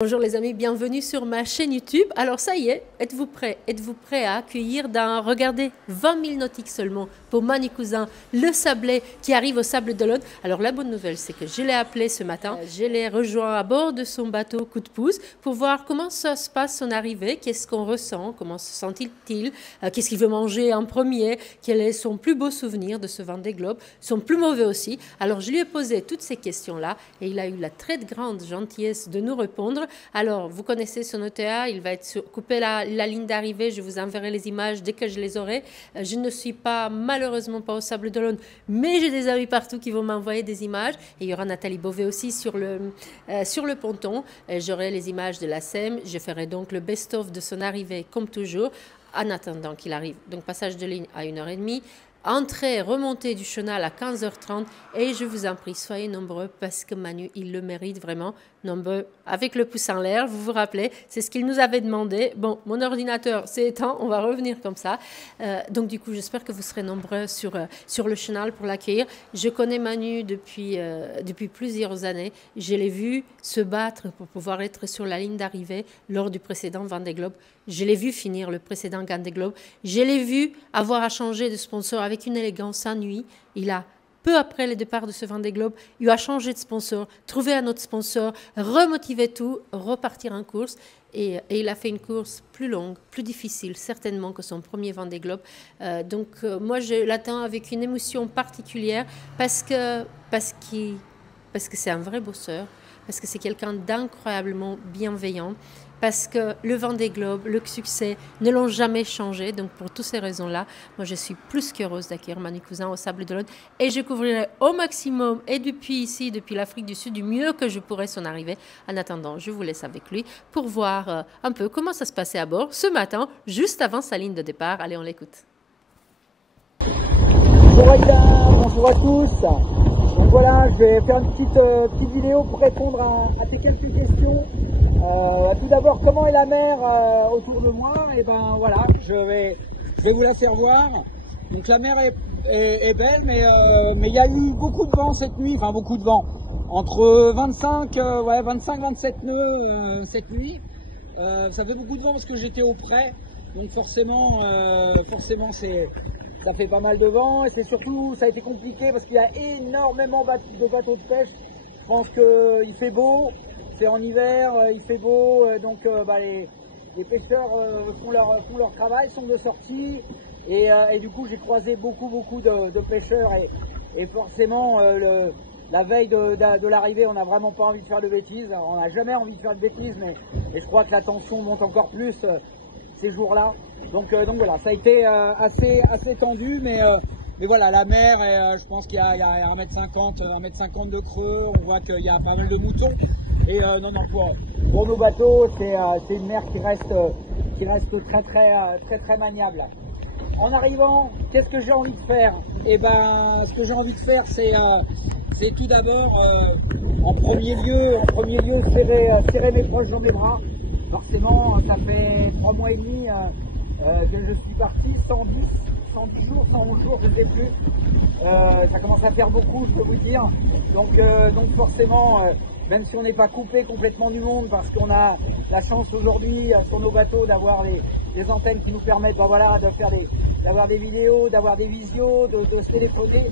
Bonjour les amis, bienvenue sur ma chaîne YouTube. Alors ça y est, êtes-vous prêts? Êtes-vous prêts à accueillir regardez, 20 000 nautiques seulement pour Manu Cousin, le Sablé qui arrive au Sable d'Olonne. Alors la bonne nouvelle, c'est que je l'ai appelé ce matin, je l'ai rejoint à bord de son bateau coup de pouce pour voir comment ça se passe son arrivée, qu'est-ce qu'on ressent, comment se sent-il, qu'est-ce qu'il veut manger en premier, quel est son plus beau souvenir de ce Vendée Globe, son plus mauvais aussi. Alors je lui ai posé toutes ces questions-là et il a eu la très grande gentillesse de nous répondre. Alors, vous connaissez son OTA, il va couper la ligne d'arrivée, je vous enverrai les images dès que je les aurai. Je ne suis malheureusement pas au Sable d'Olonne, mais j'ai des amis partout qui vont m'envoyer des images. Et il y aura Nathalie Beauvais aussi sur le ponton. J'aurai les images de la SEM, je ferai donc le best-of de son arrivée comme toujours, en attendant qu'il arrive. Donc, passage de ligne à 1h30. Entrée, remontée du chenal à 15h30 et je vous en prie, soyez nombreux parce que Manu, il le mérite vraiment, nombreux, avec le pouce en l'air, vous vous rappelez, c'est ce qu'il nous avait demandé. Bon, mon ordinateur s'est éteint, on va revenir comme ça. Donc du coup, j'espère que vous serez nombreux sur le chenal pour l'accueillir. Je connais Manu depuis plusieurs années, je l'ai vu se battre pour pouvoir être sur la ligne d'arrivée lors du précédent Vendée Globe. Je l'ai vu finir le précédent Vendée Globe. Je l'ai vu avoir à changer de sponsor avec une élégance sans nuit. Il a, peu après le départ de ce Vendée Globe, il a changé de sponsor, trouvé un autre sponsor, remotivé tout, repartir en course. Et il a fait une course plus longue, plus difficile, certainement que son premier Vendée Globe. Moi, je l'attends avec une émotion particulière parce que c'est un vrai bosseur, parce que c'est quelqu'un d'incroyablement bienveillant, parce que le Vendée Globe, le succès ne l'ont jamais changé. Donc pour toutes ces raisons-là, moi je suis plus qu'heureuse d'accueillir Manu Cousin au Sable d'Olonne et je couvrirai au maximum et depuis l'Afrique du Sud, du mieux que je pourrai son arrivée. En attendant, je vous laisse avec lui pour voir un peu comment ça se passait à bord ce matin, juste avant sa ligne de départ. Allez, on l'écoute. Bonjour Aïda, bonjour à tous. Donc voilà, je vais faire une petite vidéo pour répondre à tes quelques questions. Tout d'abord, comment est la mer autour de moi? Et ben voilà, je vais vous la faire voir. Donc la mer est belle, mais il y a eu beaucoup de vent cette nuit, enfin beaucoup de vent. Entre 25-27 nœuds cette nuit. Ça fait beaucoup de vent parce que j'étais au près, donc forcément ça fait pas mal de vent et c'est surtout, ça a été compliqué parce qu'il y a énormément de bateaux de pêche. Je pense qu'il fait beau, c'est en hiver, il fait beau, donc les pêcheurs font leur travail, sont de sortie et du coup j'ai croisé beaucoup de pêcheurs et forcément la veille de l'arrivée, on n'a vraiment pas envie de faire de bêtises. Alors, on n'a jamais envie de faire de bêtises, mais je crois que la tension monte encore plus ces jours-là. Donc voilà, ça a été assez tendu, mais voilà, la mer, je pense qu'il y a 1m50 de creux, on voit qu'il y a pas mal de moutons. Et non, pour nos bateaux, c'est une mer qui reste très maniable. En arrivant, qu'est-ce que j'ai envie de faire? Eh ben, ce que j'ai envie de faire, c'est tout d'abord, en premier lieu, serrer mes proches dans mes bras. Forcément, ça fait 3 mois et demi que je suis parti, 110 jours, 111 jours, je ne sais plus. Ça commence à faire beaucoup, je peux vous dire. Donc forcément, même si on n'est pas coupé complètement du monde, parce qu'on a la chance aujourd'hui sur nos bateaux d'avoir des antennes qui nous permettent d'avoir des vidéos, d'avoir des visios, de se téléphoner,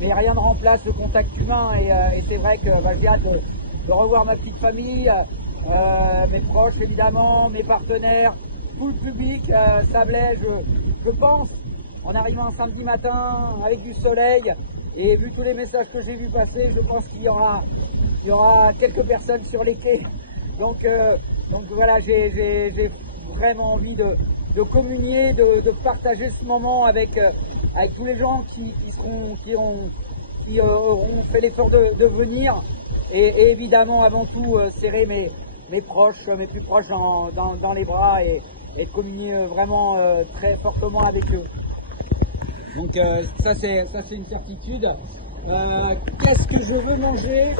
mais rien ne remplace le contact humain et c'est vrai que j'ai hâte de revoir ma petite famille, mes proches évidemment, mes partenaires, tout le public sablais, je pense, en arrivant un samedi matin avec du soleil et vu tous les messages que j'ai vu passer, je pense qu'il y aura quelques personnes sur les quais. Donc voilà, j'ai vraiment envie de communier, de partager ce moment avec tous les gens qui auront fait l'effort de venir et évidemment avant tout serrer mes proches, mes plus proches dans les bras et communier vraiment très fortement avec eux. Donc ça c'est une certitude. Qu'est-ce que je veux manger?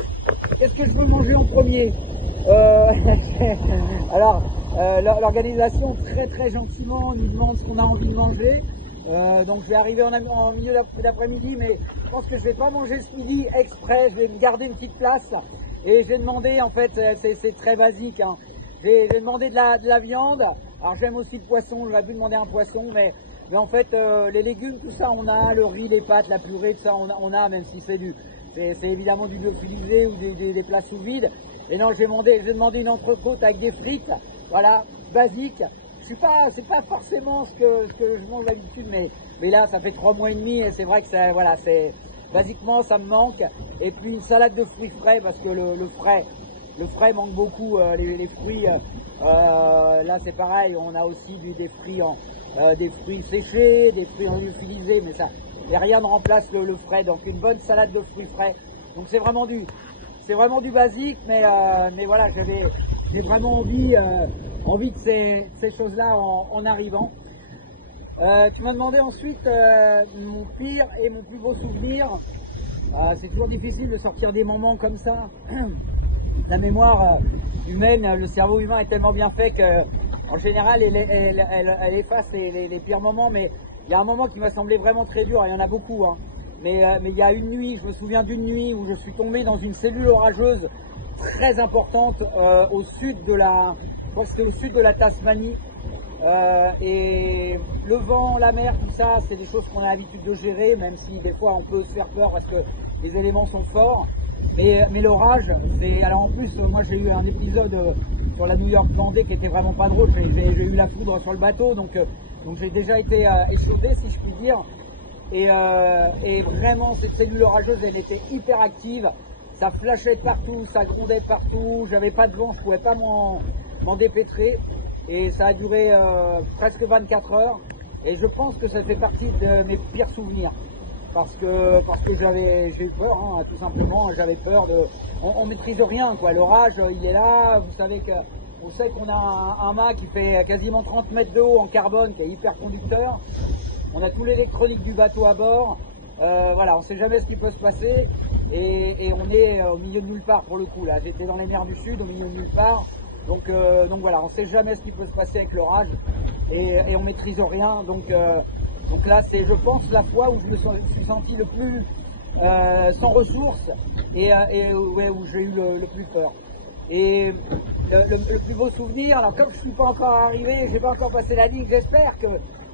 Qu'est-ce que je veux manger en premier? Alors l'organisation très gentiment nous demande ce qu'on a envie de manger. Donc je vais arriver en milieu d'après-midi, mais je pense que je ne vais pas manger ce midi exprès, je vais me garder une petite place Et j'ai demandé, en fait, c'est très basique, hein. J'ai demandé de la viande. Alors j'aime aussi le poisson, j'aurais pu demander un poisson, mais en fait, les légumes, tout ça, on a, le riz, les pâtes, la purée, tout ça, on a, même si c'est évidemment du lyophilisé ou des plats sous vide. Et non, j'ai demandé une entrecôte avec des frites, voilà, basique. C'est pas forcément ce que je mange d'habitude, mais là, ça fait 3 mois et demi, et c'est vrai que ça, voilà, basiquement, ça me manque. Et puis une salade de fruits frais, parce que le frais manque beaucoup, les fruits, là c'est pareil, on a aussi des fruits séchés, des fruits en lyophilisé, mais ça, et rien ne remplace le frais, donc une bonne salade de fruits frais. Donc c'est vraiment du basique, mais voilà, j'ai vraiment envie de ces choses-là en arrivant. Tu m'as demandé ensuite mon pire et mon plus beau souvenir. C'est toujours difficile de sortir des moments comme ça. La mémoire humaine, le cerveau humain est tellement bien fait qu'en général, elle efface les pires moments. Mais il y a un moment qui m'a semblé vraiment très dur. Il y en a beaucoup, hein. Mais il y a une nuit, je me souviens d'une nuit où je suis tombé dans une cellule orageuse très importante au sud de je crois que c'était au sud de la Tasmanie. Et le vent, la mer, tout ça, c'est des choses qu'on a l'habitude de gérer, même si des fois on peut se faire peur parce que les éléments sont forts. Mais l'orage, alors en plus, moi j'ai eu un épisode sur la New York Vendée qui était vraiment pas drôle. J'ai eu la foudre sur le bateau, donc j'ai déjà été échaudé, si je puis dire. Et vraiment, cette cellule orageuse, elle était hyper active. Ça flashait de partout, ça grondait de partout. J'avais pas de vent, je pouvais pas m'en dépêtrer. Et ça a duré presque 24 heures. Et je pense que ça fait partie de mes pires souvenirs. Parce que j'ai eu peur, hein, tout simplement. J'avais peur on maîtrise rien, quoi. L'orage, il est là. Vous savez on sait qu'on a un mât qui fait quasiment 30 mètres de haut en carbone, qui est hyper conducteur. On a tout l'électronique du bateau à bord. Voilà, on ne sait jamais ce qui peut se passer. Et on est au milieu de nulle part pour le coup. Là, j'étais dans les mers du Sud, au milieu de nulle part. Donc voilà, on ne sait jamais ce qui peut se passer avec l'orage. Et on maîtrise rien. Donc là, c'est, je pense, la fois où je me suis senti le plus sans ressources et où j'ai eu le plus peur. Et le plus beau souvenir, alors comme je ne suis pas encore arrivé, je n'ai pas encore passé la ligne, j'espère que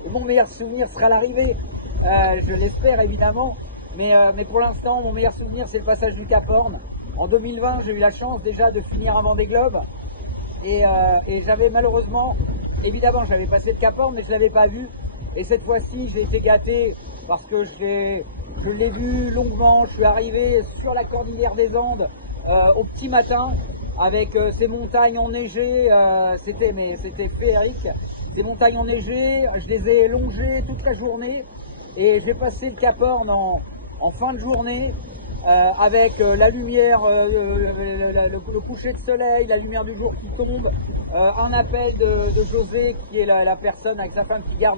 mon meilleur souvenir sera l'arrivée. Je l'espère évidemment, mais pour l'instant, mon meilleur souvenir, c'est le passage du Cap Horn. En 2020, j'ai eu la chance déjà de finir un Vendée Globe. Et j'avais malheureusement, évidemment, j'avais passé le Cap Horn, mais je ne l'avais pas vu. Et cette fois-ci, j'ai été gâté parce que je l'ai vu longuement. Je suis arrivé sur la cordillère des Andes au petit matin avec ces montagnes enneigées. C'était féerique. Ces montagnes enneigées, je les ai longées toute la journée. Et j'ai passé le Cap Horn en fin de journée. Avec la lumière, le coucher de soleil, la lumière du jour qui tombe, un appel de José qui est la personne avec sa femme qui est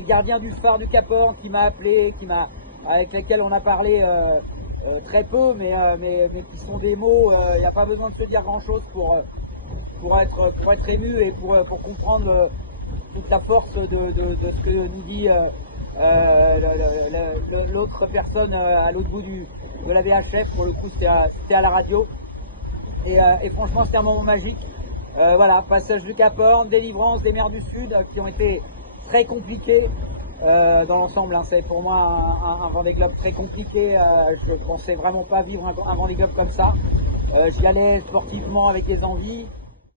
le gardien du phare du Cap Horn, qui m'a appelé, avec laquelle on a parlé très peu, mais qui sont des mots. Il n'y a pas besoin de se dire grand chose pour être ému et pour comprendre toute la force de ce que nous dit l'autre personne à l'autre bout de la VHF. Pour le coup, c'était à la radio. Et franchement, c'était un moment magique. Voilà, passage du Cap Horn, délivrance des mers du Sud qui ont été très compliquées dans l'ensemble. Hein, c'est pour moi un Vendée Globe très compliqué. Je pensais vraiment pas vivre un Vendée Globe comme ça. J'y allais sportivement avec les envies.